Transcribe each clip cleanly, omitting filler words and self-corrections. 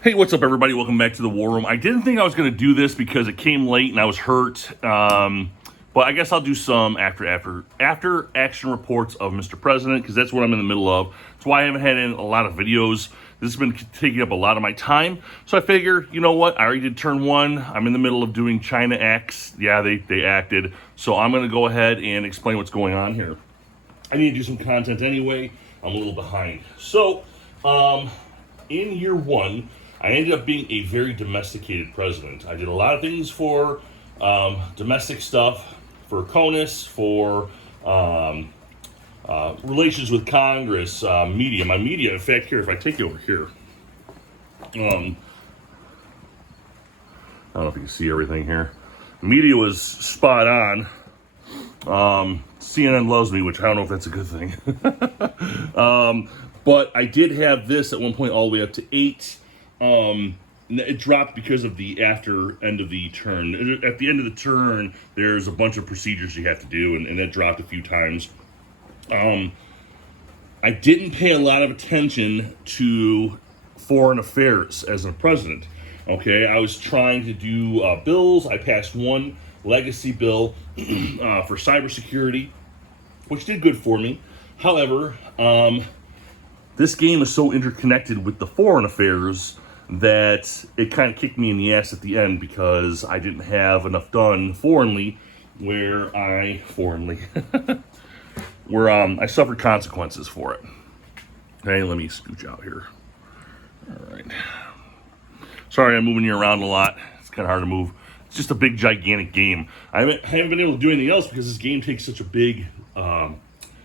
Hey, what's up, everybody? Welcome back to the War Room. I didn't think I was going to do this because it came late and I was hurt. But I guess I'll do some after action reports of Mr. President, because that's what I'm in the middle of. That's why I haven't had in a lot of videos. This has been taking up a lot of my time. So I figure, you know what? I already did turn one. I'm in the middle of doing China acts. Yeah, they acted. So I'm going to go ahead and explain what's going on here. I need to do some content anyway. I'm a little behind. So, in year one, I ended up being a very domesticated president. I did a lot of things for domestic stuff, for CONUS, for relations with Congress, media. My media, in fact, here, if I take you over here, I don't know if you can see everything here. Media was spot on. CNN loves me, which I don't know if that's a good thing. But I did have this at one point all the way up to 8. It dropped because of the after end of the turn. At the end of the turn, there's a bunch of procedures you have to do, and that dropped a few times. I didn't pay a lot of attention to foreign affairs as a president. Okay, I was trying to do bills. I passed one legacy bill for cybersecurity, which did good for me. However, this game is so interconnected with the foreign affairs that it kind of kicked me in the ass at the end because I didn't have enough done foreignly where I suffered consequences for it. Okay, let me scooch out here. All right. Sorry, I'm moving you around a lot. It's kind of hard to move. It's just a big, gigantic game. I haven't been able to do anything else because this game takes such a big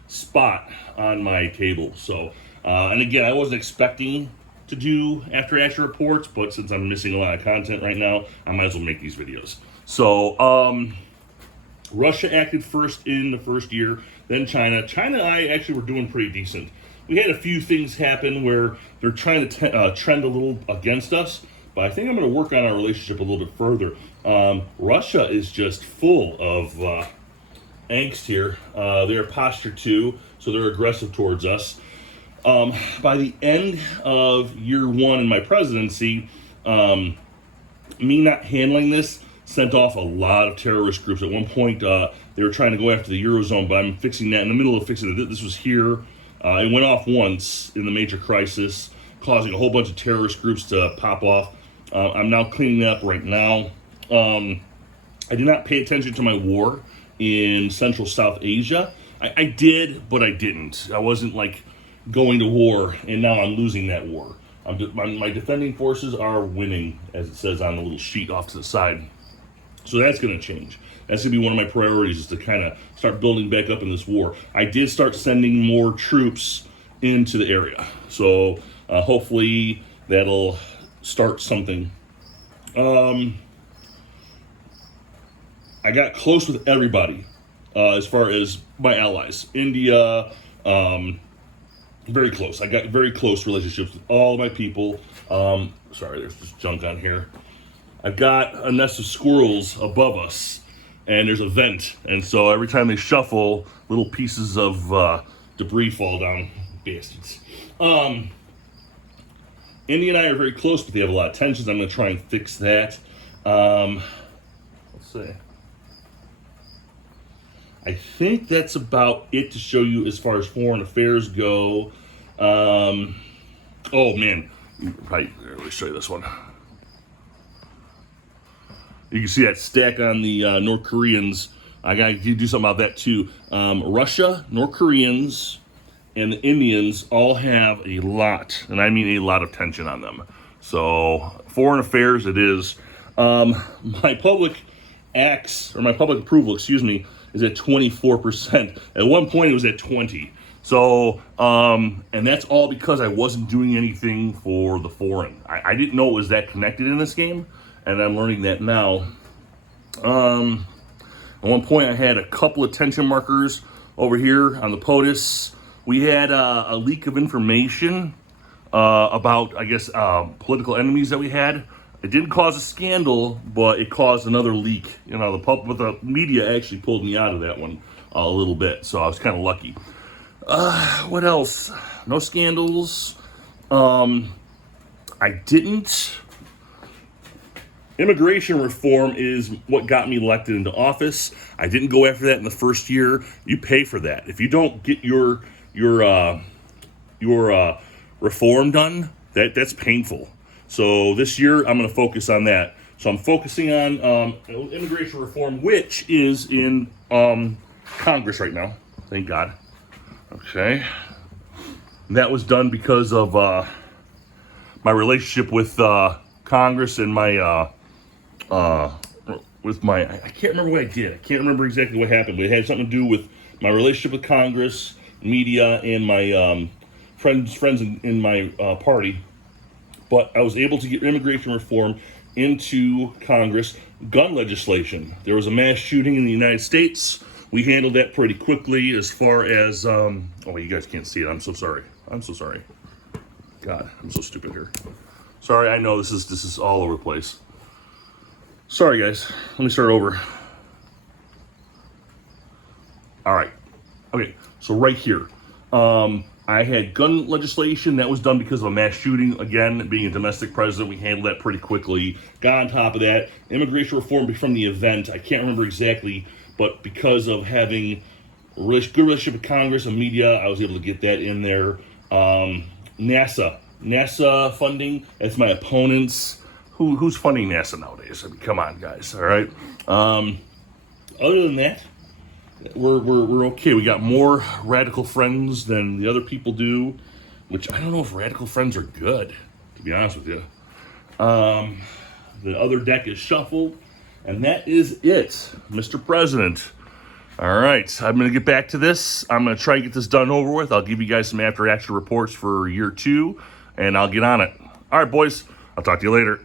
spot on my table. So, and again, I wasn't expecting to do after action reports, but since I'm missing a lot of content right now, I might as well make these videos. So, Russia acted first in the first year, then China. China and I actually were doing pretty decent. We had a few things happen where they're trying to trend a little against us, but I think I'm going to work on our relationship a little bit further. Russia is just full of angst here. They're posture 2, so they're aggressive towards us. By the end of year one in my presidency, me not handling this sent off a lot of terrorist groups. At one point, they were trying to go after the Eurozone, but I'm fixing that. In the middle of fixing it, this was here. It went off once in the major crisis, causing a whole bunch of terrorist groups to pop off. I'm now cleaning that up right now. I did not pay attention to my war in Central South Asia. I did, but I didn't. I wasn't like going to war, and now I'm losing that war. My defending forces are winning, as it says on the little sheet off to the side. So that's going to change. That's going to be one of my priorities, is to kind of start building back up in this war. I did start sending more troops into the area. So hopefully that'll start something. I got close with everybody as far as my allies. India, very close. I got very close relationships with all of my people. Sorry, there's just junk on here. I've got a nest of squirrels above us, and there's a vent. And so every time they shuffle, little pieces of debris fall down. Bastards. India and I are very close, but they have a lot of tensions. I'm going to try and fix that. Let's see. I think that's about it to show you as far as foreign affairs go. Oh man, right. Let me show you this one. You can see that stack on the North Koreans. I got to do something about that too. Russia, North Koreans, and the Indians all have a lot, and I mean a lot of tension on them. So foreign affairs, it is. My public acts, or my public approval, excuse me, is at 24%. At one point, it was at 20. So, and that's all because I wasn't doing anything for the foreign. I didn't know it was that connected in this game, and I'm learning that now. At one point, I had a couple of tension markers over here on the POTUS. We had a leak of information about, I guess, political enemies that we had. It didn't cause a scandal, but it caused another leak. You know, the media actually pulled me out of that one a little bit, so I was kind of lucky. What else? No scandals. I didn't. Immigration reform is what got me elected into office. I didn't go after that in the first year. You pay for that. If you don't get your reform done, that's painful. So this year I'm going to focus on that. So I'm focusing on immigration reform, which is in Congress right now. Thank God. Okay. And that was done because of my relationship with Congress and my I can't remember what I did. I can't remember exactly what happened, but it had something to do with my relationship with Congress, media, and my friends in my party. But I was able to get immigration reform into Congress. Gun legislation. There was a mass shooting in the United States. We handled that pretty quickly as far as, oh, you guys can't see it. I'm so sorry. God, I'm so stupid here. Sorry, I know this is all over the place. Sorry, guys. Let me start over. All right. Okay, so right here. I had gun legislation that was done because of a mass shooting. Again, being a domestic president, we handled that pretty quickly. Got on top of that. Immigration reform from the event. I can't remember exactly, but because of having a good relationship with Congress and media, I was able to get that in there. NASA funding. That's my opponents. Who's funding NASA nowadays? I mean, come on, guys. All right. Other than that, we're okay. We got more radical friends than the other people do, which I don't know if radical friends are good, to be honest with you. The other deck is shuffled, and that is it, Mr. President. All right, I'm going to get back to this. I'm going to try and get this done over with. I'll give you guys some after-action reports for year 2, and I'll get on it. All right, boys. I'll talk to you later.